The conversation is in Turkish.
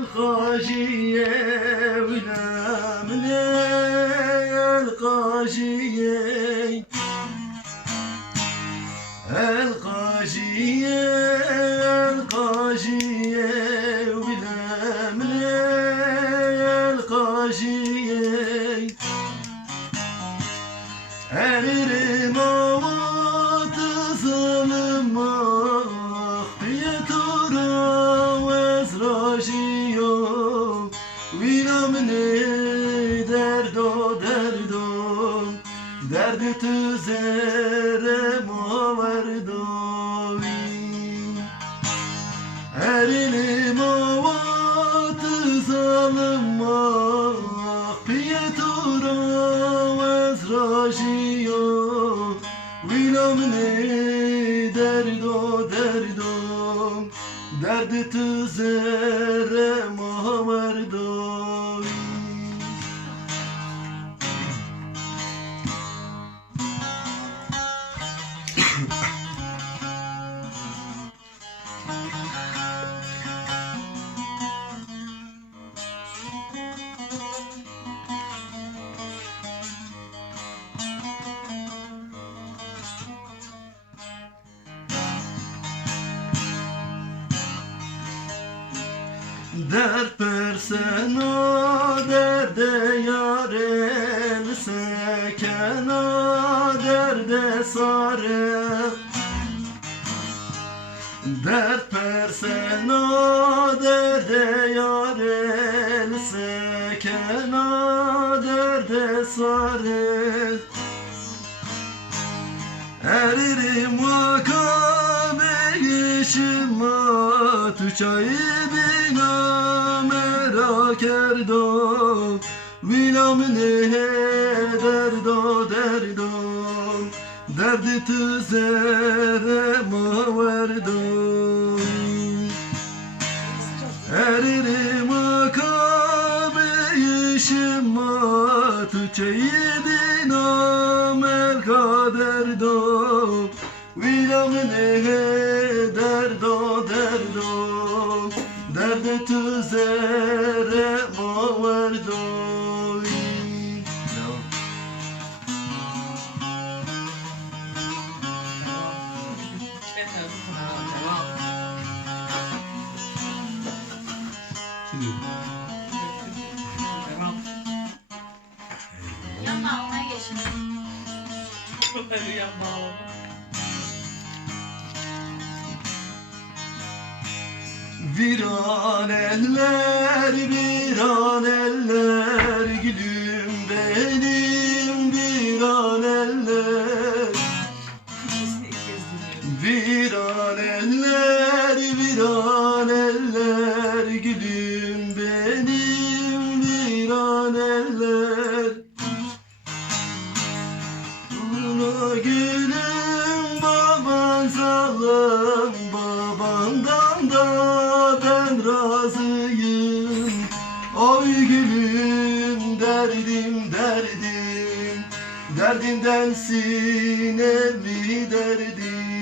القاجية ولا من القاجية القاجية القاجية ولا من القاجية أريد موت ظلم derdi tüzere maverdovi erilim avatı zalıma piyetura vezrajiyo vilamne derdo derdo derdi tüzere maverdovi Dert persena derde yaren sekena derde sare Dert persena derde yaren sekena derde sare Eririm vakame yeşima tüçayı merak erdom Vilamne derdo derdo derdi tüzere maverdom Eririm akabe yeşima tüçeydi namer kaderdom Vilamne derdo derdo derdi tüzere maverdovi Yanına geçin. Viran eller gülüm benim viran eller Viran eller gülüm benim viran eller Ula gülüm baban zalim babandan da ben razıyım Ay gülüm derdim derdim Derdimden sinemi derdim